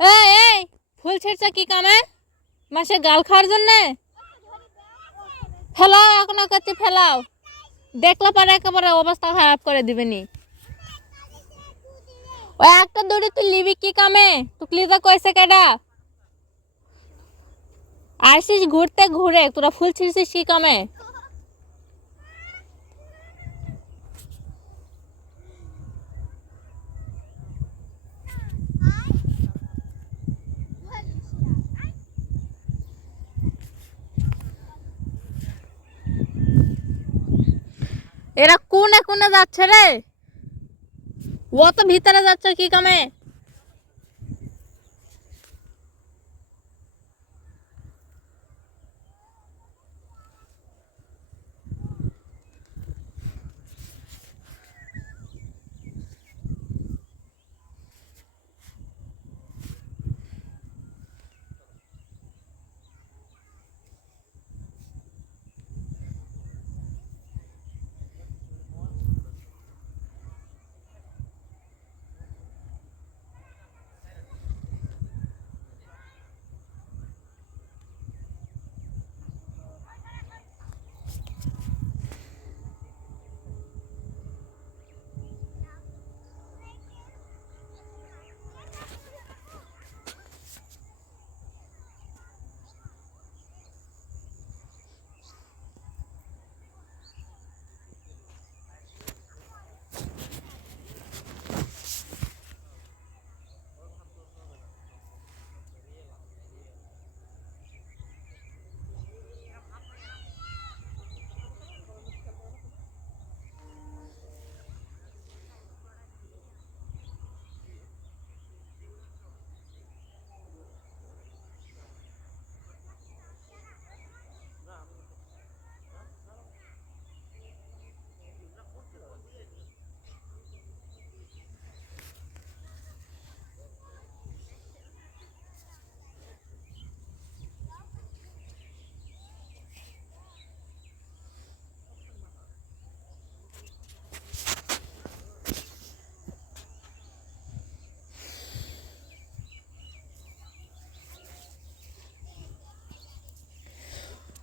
এই এই ফুল ছিঁড়ছো কি কামে? মাসে গাল খাওয়ার জন্যে? ফেলাও, এখন কাছে ফেলাও, দেখলে পারে একেবারে অবস্থা খারাপ করে দিবেনি। ওই একটা দড়ি তুই লিবি কি কামে? তুই লিতে কইছে কেডা? আসিস ঘুরতে ঘুরে, তোরা ফুল ছিঁড়ছিস কি কামে? এরা কোনে কোনে যাচ্ছে রে? ও তো ভিতরে যাচ্ছে কি কামে?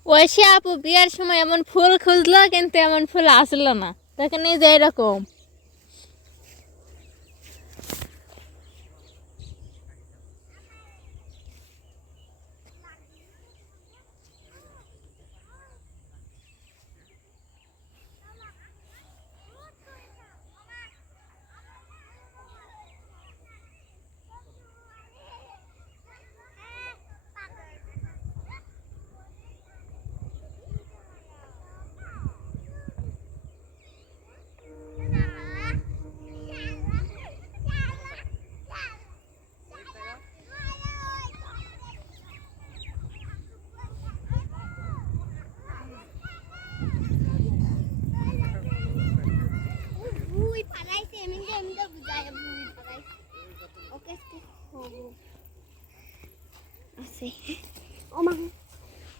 ঐশী আপু বিয়ের সময় এমন ফুল খুঁজলো, কিন্তু এমন ফুল আসলো না। দেখেন এই যে এরকম।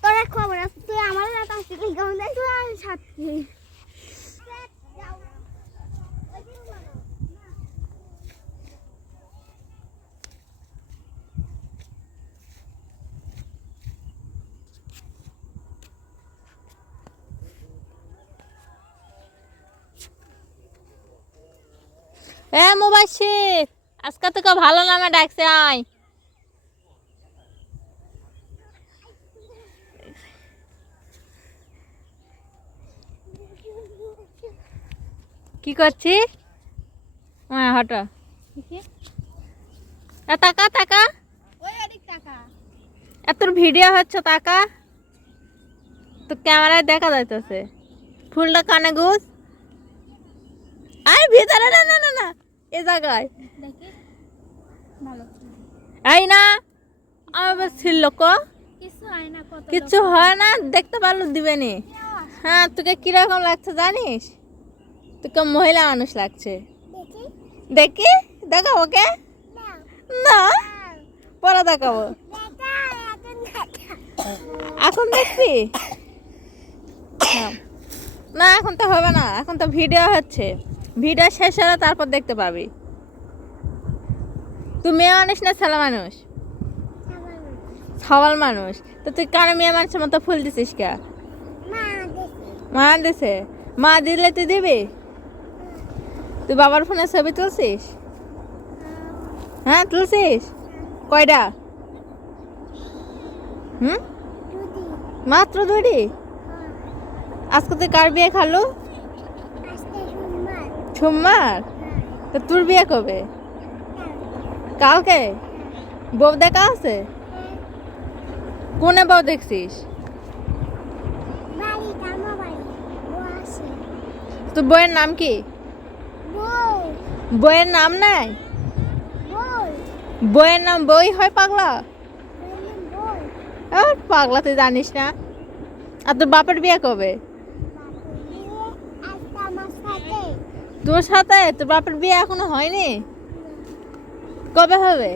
তোরা খবর আছে, তুই আমার কেমন দেখ সাথে মুবাশির, আজকে তোকে ভালো নামে ডাকছে। আয়, কি করছিস? হ্যাঁ হটো, টাকা টাকা তোর ভিডিও হচ্ছে, টাকা তো ক্যামেরায় দেখা যাইতেছে। ফুলটা কানে গুজ। আয় ভিতরে, না না না না, এ জায়গায় এই না, আমার ছিল কিছু হয় না, দেখতে পারলো দিবে নি। হ্যাঁ, তোকে কিরকম লাগছে জানিস? তোকে মহিলা মানুষ লাগছে। দেখি, দেখাবো ওকে না, পরে দেখাবো। এখন দেখবি না, এখন তো হবে না, এখন তো ভিডিও হচ্ছে। ভিডিও শেষ হলে তারপর দেখতে পাবি। তুই মেয়ে মানুষ না ছেলে মানুষ? সওয়াল মানুষ। তো তুই কেন মেয়ে মানুষের মতো ফুল দিছিস কে? মা দিছে। মা দিলে তুই দিবি? তুই বাবার ফোনে ছবি তুলছিস? হ্যাঁ তুলছিস। কয়টা? মাত্র 2টি? আজকে তুই কার বিয়ে খালু? সোমবার। তো তোর বিয়ে কবে? কালকে। বউ দেখা আছে? কোনে বউ দেখছিস? তোর বইয়ের নাম কি? বইয়ের নাম নাই? বইয়ের নাম বই হয় পাগলা? আর পাগলা তুই জানিস না? আর তোর বাপের বিয়ে কবে? তোর সাথে? তোর বাপের বিয়ে এখনো হয়নি? কবে হবে?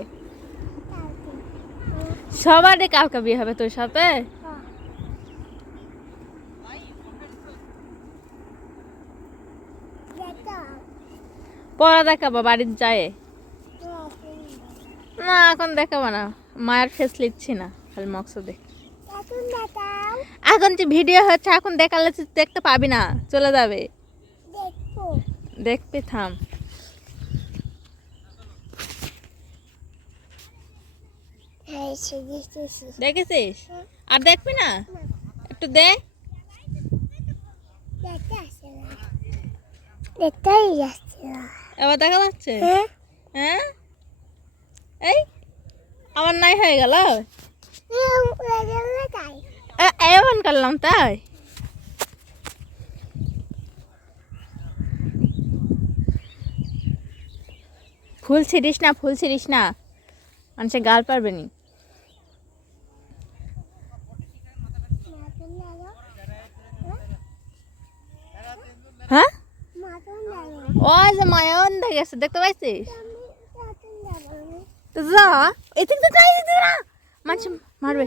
সবারই কালকে বিয়ে হবে তোর সাথে? পড়া দেখাবো বাড়ির যায়? না এখন দেখাবো না, মায়ের ফেস লিখছি না, খালি মকসদে। এখন যে ভিডিও হচ্ছে এখন দেখালে তুই দেখতে পাবি না, চলে যাবে। দেখবি, থাম। দেখেছিস? আর দেখবি না? একটু দেখ। এবার দেখা যাচ্ছে? হ্যাঁ, এই আমার নাই হয়ে গেল। এমন করলাম তাই? ফুল ছিড়িস না, ফুল ছিড়িস না, মানুষের গাল পারবে নি। হ্যাঁ, ওই যে মায়ন দেখেছে, দেখতে পাইছিস? তো যা, এদিক তো যাই দিতে না, মানুষ মারবে।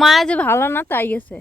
মা যে ভালো না তাই গেছে।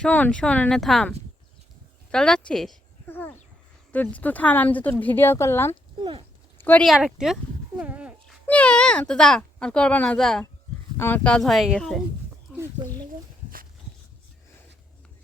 শোন শোন, এনে থাম। চল যাচ্ছিস? তুই থাম, আমি তো তোর ভিডিও করলাম। করি আর একটু। তো যা, আর করবা না, যা, আমার কাজ হয়ে গেছে।